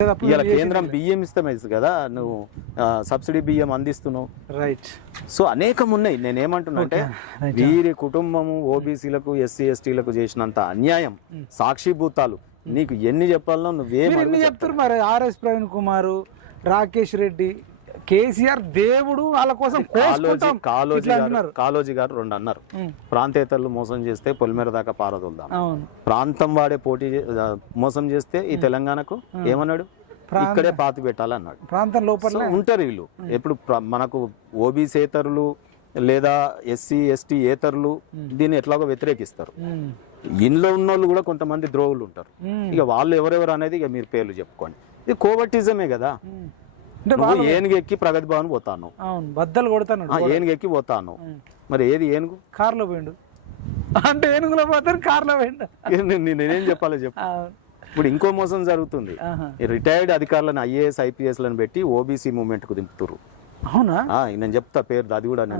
ఇవాళ కేంద్రం బియ్యం ఇస్తామే కదా నువ్వు సబ్సిడీ బియ్యం అందిస్తున్నావు. రైట్ సో అనేకం ఉన్నాయి. నేనేమంటున్నా అంటే వీరి కుటుంబము ఓబీసీలకు ఎస్సీ ఎస్టీలకు చేసినంత అన్యాయం సాక్షిభూతాలు నీకు ఎన్ని చెప్పాలనో నువ్వేం మీరు ఎన్ని చెప్తారు మరి? ఆర్ఎస్ ప్రవీణ్ కుమార్ రాకేష్ రెడ్డి కేసీఆర్ దేవుడు వాళ్ళ కోసం కాలోజీ గారు కాలోజీ గారు రెండు అన్నారు. ప్రాంతేతరులు మోసం చేస్తే పొలిమేర దాకా పారదొల్దాం. ప్రాంతం వాడే పోటీ మోసం చేస్తే ఈ తెలంగాణకు ఏమన్నాడు? ఇక్కడే పాతి పెట్టాలన్నాడు. ప్రాంతం లోపల ఉంటారు వీళ్ళు. ఎప్పుడు మనకు ఓబీసేతరులు లేదా ఎస్సీ ఎస్టీ ఏతరులు దీన్ని ఎట్లాగో వ్యతిరేకిస్తారు. ఇంట్లో ఉన్న వాళ్ళు కూడా కొంతమంది ద్రోవులు ఉంటారు. ఇక వాళ్ళు ఎవరెవరు అనేది ఇక మీరు పేర్లు చెప్పుకోండి. ఇది కోవటిజమే కదా. నువ్వు ఏనుగు ఎక్కి ప్రగతి భవన్ పోతాను. అవును బద్దలు కొడతాను ఏనుగు ఎక్కి పోతాను. మరి ఏది ఏనుగు? కార్లో పోయిండు. అంటే ఏనుగులో పోతాను కార్లో పోయిండు. నేను చెప్పాలో చెప్పు. ఇప్పుడు ఇంకో మోసం జరుగుతుంది. రిటైర్డ్ అధికారులను ఐఏఎస్ ఐపీఎస్లను పెట్టి ఓబీసీ మూవ్మెంట్కు దింపుతురు అవునా నేను చెప్తా పేరు అది కూడా నేను